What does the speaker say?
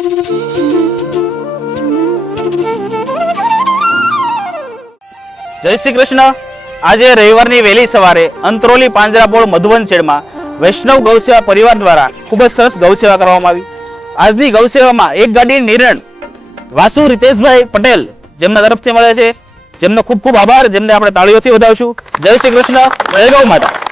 જય શ્રી કૃષ્ણ। આજે રવિવારની વહેલી સવારે અંત્રોલી પાંજરાપોળ મધુવન શેડમાં વૈષ્ણવ ગૌસેવા પરિવાર દ્વારા ખૂબ જ સરસ ગૌસેવા કરવામાં આવી। આજની ગૌસેવામાં એક ગાડી નિરણ વાસુ રીતેશભાઈ પટેલ જેમના તરફથી મળે છે, જેમનો ખૂબ ખૂબ આભાર, જેમને આપણે તાળીઓથી વધાવશું। જય શ્રી કૃષ્ણ, જય ગૌ માતા।